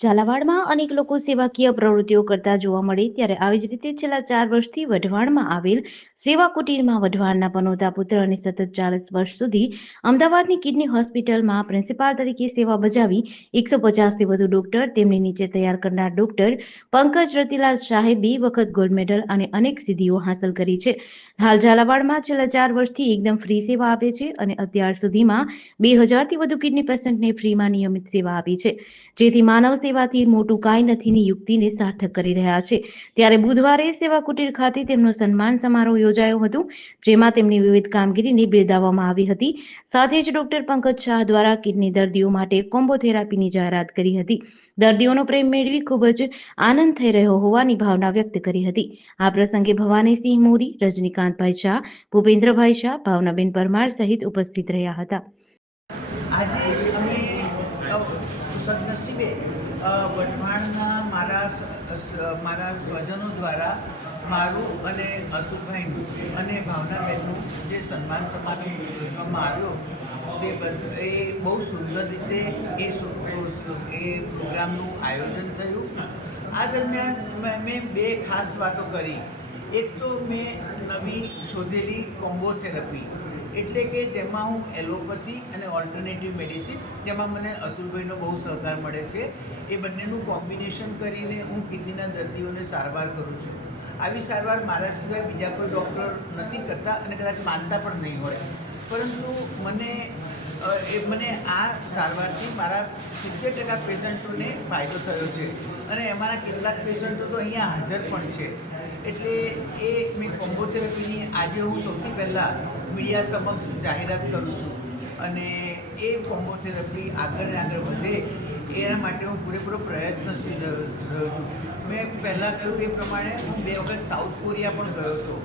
ઝાલાવાડમાં અનેક લોકો સેવાકીય પ્રવૃત્તિઓ કરતા જોવા મળે ત્યારે આવી જ રીતે છેલ્લા ચાર વર્ષથી વઢવાણમાં આવેલ સેવા કુટીરમાં વઢવાણના પનોતા પુત્ર અને સતત ચાલીસ વર્ષ સુધી અમદાવાદની કિડની હોસ્પિટલમાં પ્રિન્સિપાલ તરીકે સેવા બજાવી એકસો પચાસથી વધુ ડોક્ટર, તેમની નીચે તૈયાર કરનાર ડોક્ટર પંકજ રતિલાલ શાહે બે વખત ગોલ્ડ મેડલ અને અનેક સિદ્ધિઓ હાંસલ કરી છે. હાલ ઝાલાવાડમાં છેલ્લા ચાર વર્ષથી એકદમ ફ્રી સેવા આપે છે અને અત્યાર સુધીમાં બે હજારથી વધુ કિડની પેશન્ટને ફ્રીમાં નિયમિત સેવા આપી છે. જેથી માનવ સેવાથી મોટું કાંઈ નથીની યુક્તિને સાર્થક કરી રહ્યા છે. ત્યારે બુધવારે સેવા કુટીર ખાતે તેમનો સન્માન સમારોહ યોજાયો હતો, જેમાં તેમની વિવિધ કામગીરીને બિરદાવવામાં આવી હતી. સાથે જ ડોક્ટર પંકજ શાહ દ્વારા કિડની દર્દીઓ માટે કોમ્બો જાહેરાત કરી હતી. દર્દીઓનો પ્રેમ મેળવી ખૂબ જ આનંદ થઈ રહ્યો હોવાની ભાવના વ્યક્ત કરી હતી. આ પ્રસંગે ભવાનીસિંહ મોરી, રજનીકાંતભાઈ શાહ, ભૂપેન્દ્રભાઈ શાહ, ભાવનાબેન પરમાર સહિત ઉપસ્થિત રહ્યા હતા. આજે સદનસીબે વઢવાણના મારા મારા સ્વજનો દ્વારા મારું અને અતુલભાઈનું અને ભાવનાબેનનું જે સન્માન સમારોહ યોજવામાં આવ્યો, તે એ બહુ સુંદર રીતે એ એ પ્રોગ્રામનું આયોજન થયું. આ દરમિયાન મેં બે ખાસ વાતો કરી. એક તો મેં નવી શોધેલી કોમ્બો થેરપી. એટલે કે જેમાં હું એલોપથી અને ઓલ્ટરનેટિવ મેડિસિન જેમાં મને અતુલભાઈનો બહુ સહકાર મળે છે, એ બંનેનું કોમ્બિનેશન કરીને હું કિડનીના દર્દીઓને સારવાર કરું છું. આવી સારવાર મારા સિવાય બીજા કોઈ ડૉક્ટર નથી કરતા અને કદાચ માનતા પણ નહીં હોય. પરંતુ મને એ મને આ સારવારથી મારા સિત્તેર ટકા પેશન્ટોને ફાયદો થયો છે. અને એમાંના કેટલાક પેશન્ટો તો અહીંયા હાજર પણ છે. એટલે એ મેં કોમ્બોથેરાપીની આજે હું સૌથી પહેલાં મીડિયા સમક્ષ જાહેરાત કરું છું અને એ કોમ્બોથેરાપી આગળ ને આગળ વધે, એના માટે હું પૂરેપૂરો પ્રયત્નશીલ રહ્યો છું. મેં પહેલાં કહ્યું એ પ્રમાણે, હું બે વખત સાઉથ કોરિયા પણ ગયો હતો.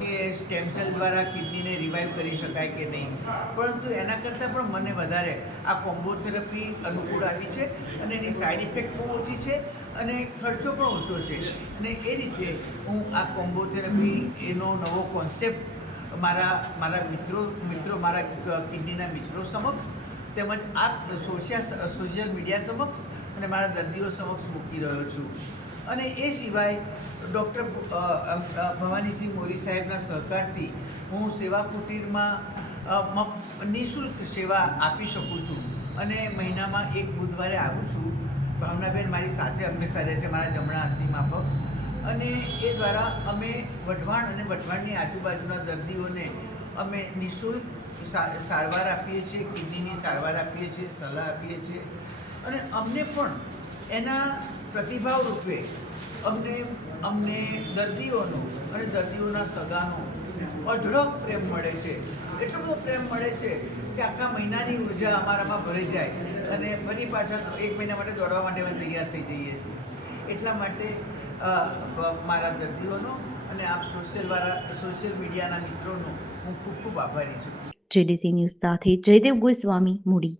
કે સ્ટેમ દ્વારા કિડનીને રિવાઈવ કરી શકાય કે નહીં. પરંતુ એના કરતાં પણ મને વધારે આ કોમ્બોથેરાપી અનુકૂળ આવી છે અને એની સાઈડ ઇફેક્ટ બહુ ઓછી છે અને ખર્ચો પણ ઓછો છે. અને એ રીતે હું આ કોમ્બોથેરાપી એનો નવો કોન્સેપ્ટ મારા મારા મિત્રો મિત્રો મારા કિડનીના મિત્રો સમક્ષ તેમજ આ સોશિયા, સોશિયલ મીડિયા સમક્ષ અને મારા દર્દીઓ સમક્ષ મૂકી રહ્યો છું. અને એ સિવાય ડૉક્ટર ભવાનીસિંહ મોરી સાહેબના સહકારથી હું સેવા કુટીરમાં નિઃશુલ્ક સેવા આપી શકું છું અને મહિનામાં એક બુધવારે આવું છું. ભાવનાબેન મારી સાથે હંમેશા રહે છે, મારા જમણા હાથની માફક. અને એ દ્વારા અમે વઢવાણ અને વઢવાણની આજુબાજુના દર્દીઓને અમે નિઃશુલ્ક સારવાર આપીએ છીએ, કિડનીની સારવાર આપીએ છીએ, સલાહ આપીએ છીએ. અને અમને પણ એના પ્રતિભાવ રૂપે અમને અમને દર્દીઓનો અને દર્દીઓના સગાનો અઢળક પ્રેમ મળે છે. એટલો બધો પ્રેમ મળે છે કે આખા મહિનાની ઊર્જા અમારામાં ભરી જાય અને ફરી પાછા એક મહિના માટે દોડવા માટે અમે તૈયાર થઈ જઈએ છીએ. એટલા માટે મારા દર્દીઓનો અને આપ સોશિયલ વાળા સોશિયલ મીડિયાના મિત્રોનો હું ખૂબ ખૂબ આભારી છું. જેડીસી ન્યૂઝ સાથે જયદેવ ગોસ્વામી, મૂડી.